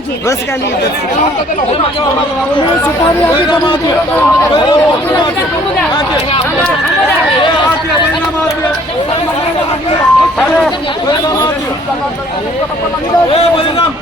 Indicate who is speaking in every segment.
Speaker 1: બસ ખાલી પરિણામ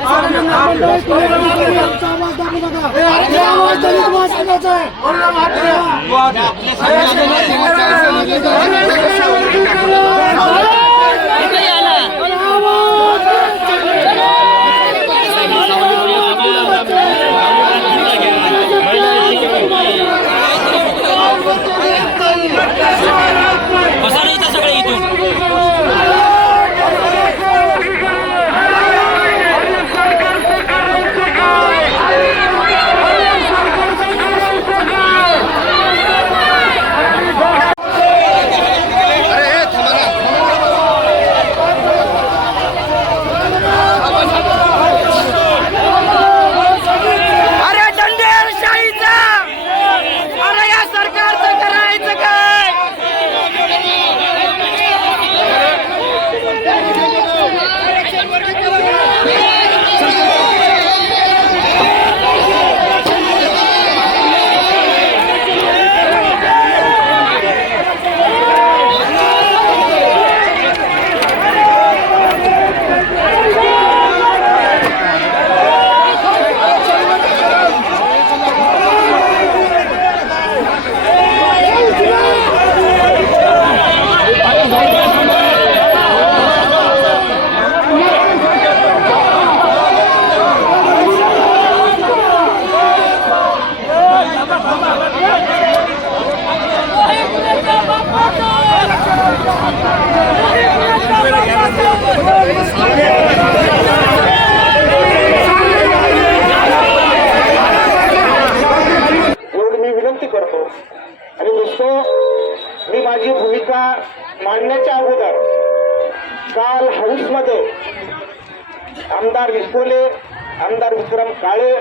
Speaker 1: काळे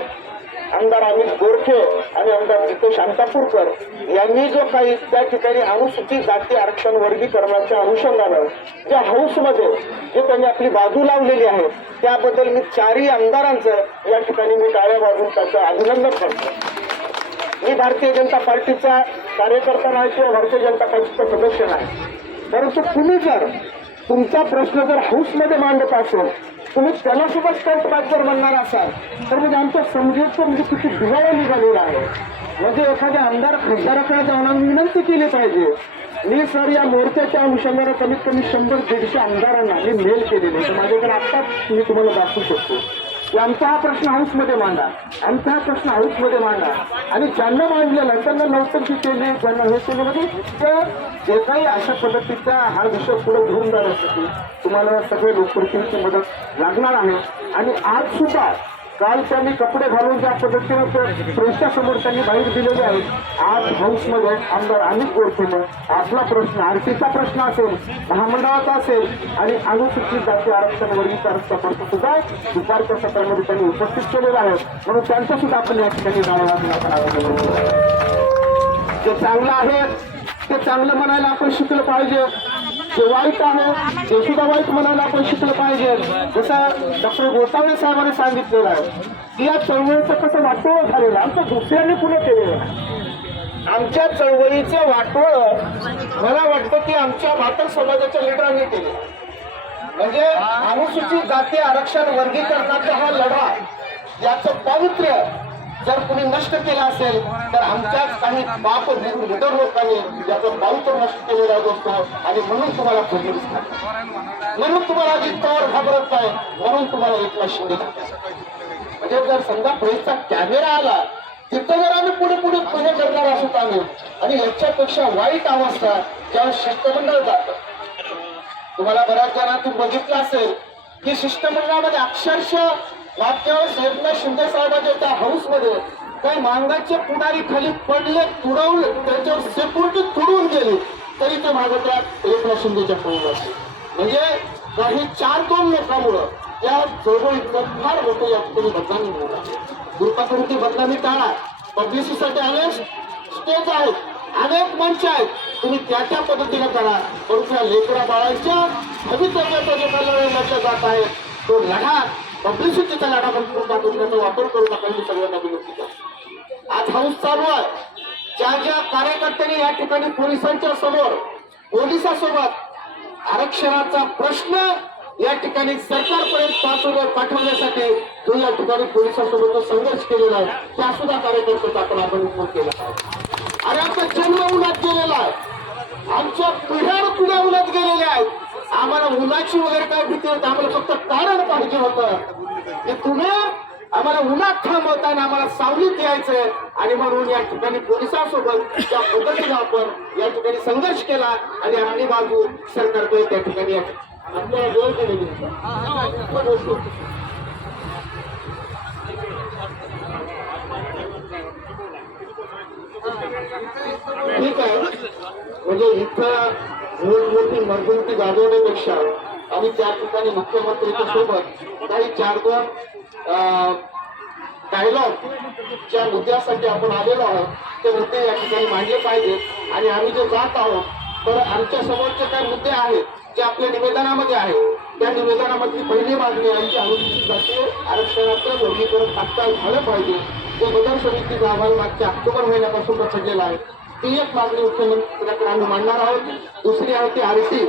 Speaker 1: आमदार अमित गोरखे आणि आमदार जितेश अंतापूरकर यांनी जो काही त्या ठिकाणी अनुसूचित जाती आरक्षण वर्गीकरणाच्या अनुषंगानं ज्या हाऊसमध्ये जे त्यांनी आपली बाजू लावलेली आहे त्याबद्दल मी चारही आमदारांचं या ठिकाणी मी टाळ्या वाजून त्याचं अभिनंदन करतो. मी भारतीय जनता पार्टीचा कार्यकर्ता नाही किंवा भारतीय जनता पार्टीचा सदस्य नाही. परंतु तुम्ही जर तुमचा प्रश्न जर हाऊसमध्ये मांडत असेल तुम्ही त्याला सुद्धा स्टंट जर म्हणणार असाल तर म्हणजे आमच्या समजेचं म्हणजे किती दिवाळा निघालेला आहे. म्हणजे एखाद्या आमदार खासदाराकडे जाऊन आम्ही विनंती केली पाहिजे. मी सर या मोर्चाच्या अनुषंगाने कमीत कमी शंभर दीडशे आमदारांना मी मेल केलेले माझ्याकडे आत्ताच मी तुम्हाला दाखवू शकतो. की आमचा हा प्रश्न हाऊसमध्ये मांडा. आमचा हा प्रश्न हाऊसमध्ये मांडा. आणि ज्यांना मांडलेला त्यांना नौटंकी केली ज्यांना हे केले म्हणजे तर जे काही अशा पद्धतीचा हा विषय पुढे घेऊन जाण्यासाठी तुम्हाला सगळे लोकप्रतिनिधीची मदत लागणार आहे. आणि आज सुद्धा काल त्यांनी कपडे घालून ज्या पद्धतीनं प्रेक्षासमोर त्यांनी बाहेर दिलेले आहेत आज हाऊसमध्ये आमदार अमित गोडसेनं आपला प्रश्न आरटीचा प्रश्न असेल महामंडळाचा असेल आणि अनुसूचित जाती आरक्षण वर्गीकरणचा प्रश्न सुद्धा दुपारच्या सत्रामध्ये त्यांनी उपस्थित केलेला आहे. म्हणून त्यांचं सुद्धा आपण या ठिकाणी जे चांगलं आहे ते चांगलं म्हणायला आपण शिकलं पाहिजे. जे वाईट आहे ते सुद्धा वाईट म्हणायला आपण शिकलं पाहिजे. जसं डॉक्टर गोसावे साहेबांनी सांगितलेलं आहे की या चळवळीचं कसं वाटोळं झालेलं आमचं दुसऱ्यांनी पुढे केलेलं आहे. आमच्या चळवळीचं वाटोळ मला वाटतं की आमच्या भाकर समाजाच्या लिडरांनी केले. म्हणजे अनुसूचित जाती आरक्षण वर्गीकरणाचा हा लढा याचं पावित्र्य जर कुणी नष्ट केलं असेल तर आमच्याच काही बाप इतर लोकांनी याचं पावित्र्य नष्ट केलेला असतो. आणि म्हणून तुम्हाला फडणवीस म्हणून तुम्हाला जितकावर घाबरत नाही. म्हणून तुम्हाला एकनाथ शिंदे म्हणजे जर समजा प्रेसचा कॅमेरा आला तिथं जर आम्ही पुढे पुढे पुढे करणार असू आम्ही. आणि याच्यापेक्षा वाईट अवस्था ज्या शिष्टमंडळ जातं. तुम्हाला बऱ्याच जणांनी बघितलं असेल की शिष्टमंडळामध्ये अक्षरशः वाक्यावर एकनाथ शिंदे साहेबांच्या त्या हाऊसमध्ये त्या मांगाचे पुढारी खाली पडले तुडवले त्याच्यावर सेक्युरिटी तुडून गेली. तरी ते मागवतात एकनाथ शिंदेच्या फोनवर म्हणजे काही चार दोन लोकांमुळं त्या चळवळीतलं फार मोठं या ठिकाणी बदनामी कृपा करून ती बदनामी टाळा. पब्लिसिटीसाठी अनेक स्टेज आहेत अनेक मंच आहेत. तुम्ही त्या त्या पद्धतीने करा. परंतु या लेकरा बाळांच्या भवितव्याचा जो काही लढा जात आहे तो लढा पब्लिसिटीचा लढा वापर करू नका सगळ्यांना विनंती करतो आज हाऊस चालू आहे. ज्या ज्या कार्यकर्त्यांनी या ठिकाणी पोलिसांच्या समोर पोलिसासोबत आरक्षणाचा प्रश्न या ठिकाणी सरकारपर्यंत पाठवण्या पाठवण्यासाठी जो या ठिकाणी पोलिसांसोबत संघर्ष केलेला आहे. त्या सुद्धा कार्यकर्त्याचा आपण आपण उपयोग केला आहे. अरे आमचा जन्म उन्हात गेलेला आहे. आमच्या पिढ्या पिढ्या उन्हात गेलेल्या आहेत. आम्हाला उन्हाची वगैरे काय भीती होती आम्हाला फक्त कारण पाहिजे होतं. की तुम्ही आम्हाला उन्हात थांबवताना आम्हाला सावलीत यायचंय. आणि म्हणून या ठिकाणी पोलिसांसोबत त्या पद्धतीने आपण या ठिकाणी संघर्ष केला आणि आम्ही बाजू सरकारकडे त्या ठिकाणी आपल्याला वेळ ठीक आहे. म्हणजे इथं मोठी मर्दुमती गाजवण्यापेक्षा आम्ही त्या ठिकाणी मुख्यमंत्र्यांच्या सोबत काही चार दोन डायलॉगच्या मुद्द्यासाठी आपण आलेलो आहोत. ते मुद्दे या ठिकाणी मांडले पाहिजेत आणि आम्ही जे जात आहोत तर आमच्या समोरचे काही मुद्दे आहेत जे आपल्या निवेदनामध्ये आहेत. त्या निवेदनामधली पहिली मागणी आहे की अनुसूचित जाती आरक्षणाचं वर्गीकरण तात्काळ झालं पाहिजे. जे बदल समितीचा अहवाल मागच्या ऑक्टोबर महिन्यापासून पसरलेला आहे. ती एक मागणी मुख्यमंत्र्यांकडे आम्ही मांडणार आहोत. दुसरी आहे ती आरटी.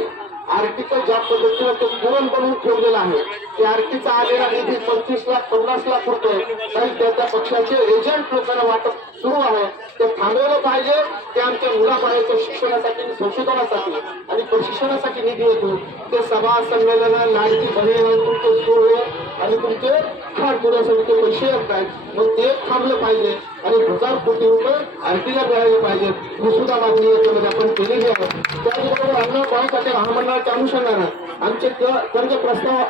Speaker 1: आरटीचं ज्या पद्धतीनं ते पुरण बनवून ठेवलेलं आहे त्या आरटीचा आलेला निधी पंचवीस लाख पन्नास लाख रुपये आणि त्या त्या पक्षाचे एजंट लोकांना वाटप सुरू आहे. ते थांबवलं पाहिजे. ते आमच्या मुलाबाळाच्या शिक्षणासाठी संशोधनासाठी आणि प्रशिक्षणासाठी निधी येतो ते सभा संमेलन लाडकी बहिणी तुमचे सुरू होईल आणि तुमचे फार पुण्यासाठी ते पैसे येत आहेत मग ते थांबलं पाहिजे. आणि हजार कोटी रुपये आरटीला मिळाले पाहिजेत. ही सुद्धा मागणी याच्यामध्ये आपण केलेली आहे. त्याचबरोबर अन्न पाण्यासाठी महामंडळाच्या अनुषंगानं आमचे कर्ज प्रस्ताव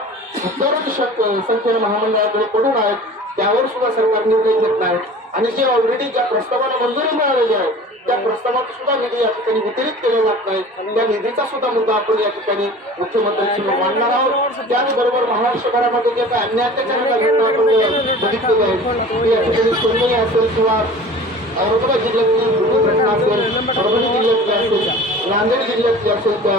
Speaker 1: हजारो संख्येने महामंडळाकडे पडून आहेत. त्यावर सुद्धा सरकार निर्णय घेत नाही. आणि जे ऑलरेडी ज्या प्रस्तावाला मंजुरी मिळालेली आहे त्या प्रस्तावाचा सुद्धा निधी या ठिकाणी वितरित केला जात नाही. त्या निधीचा सुद्धा मुद्दा आपण या ठिकाणी मुख्यमंत्र्यांसमोर मांडणार आहोत. त्याचबरोबर महाराष्ट्रभरामध्ये जे काही अन्य अत्याचाराच्या घटना आपण बघितलेल्या आहेत ते या ठिकाणी सोनमणी असेल किंवा औरंगाबाद जिल्ह्यातील घटना असेल परभणी जिल्ह्यातली असेल नांदेड जिल्ह्यातली असेल त्या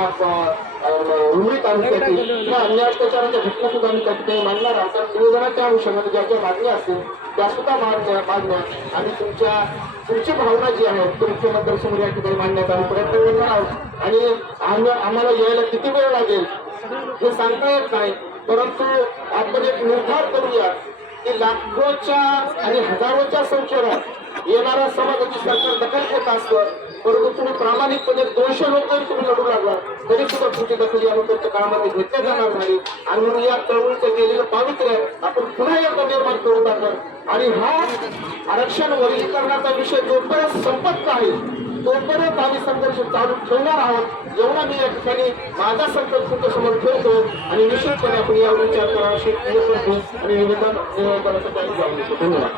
Speaker 1: रुमडी तालुक्यातील किंवा अन्य अत्याचाराच्या घटना सुद्धा आम्ही त्या ठिकाणी मांडणार आहोत. निवेदनाच्या अनुषंगाने ज्या ज्या मागण्या असतील त्या सुद्धा मागण्या मागण्या आणि तुमच्या तुमची भावना जी आहे ती मुख्यमंत्र्यांसमोर या ठिकाणी मांडण्याचा आम्ही प्रयत्न करणार आहोत. आणि आम्ही आम्हाला यायला किती वेळ लागेल हे सांगता येत नाही. परंतु आपण एक निर्धार करूया की लाखोच्या आणि हजारोच्या संख्येनं येणाऱ्या समाजाची सरकार दखल घेत असतं. परंतु तुम्ही प्रामाणिकपणे दोनशे लोक जरी तुम्ही लढू लागला तरी सुद्धा तुमची दखल या नंतरच्या काळामध्ये घेतल्या जाणार नाही. आणि म्हणून या चळवळीचं गेलेलं पावित्र्य आपण पुन्हा एकदा निर्माण करू लागणार आणि हा आरक्षण वर्गीकरणाचा विषय जोपर्यंत संपत नाही तोपर्यंत आम्ही संघर्ष चालू ठेवणार आहोत. एवढा मी या ठिकाणी माझा संकल्प तुमच्यासमोर ठेवतो. आणि निश्चितपणे आपण या विचार करा अशी आणि निवेदन निवेदनाचं धन्यवाद.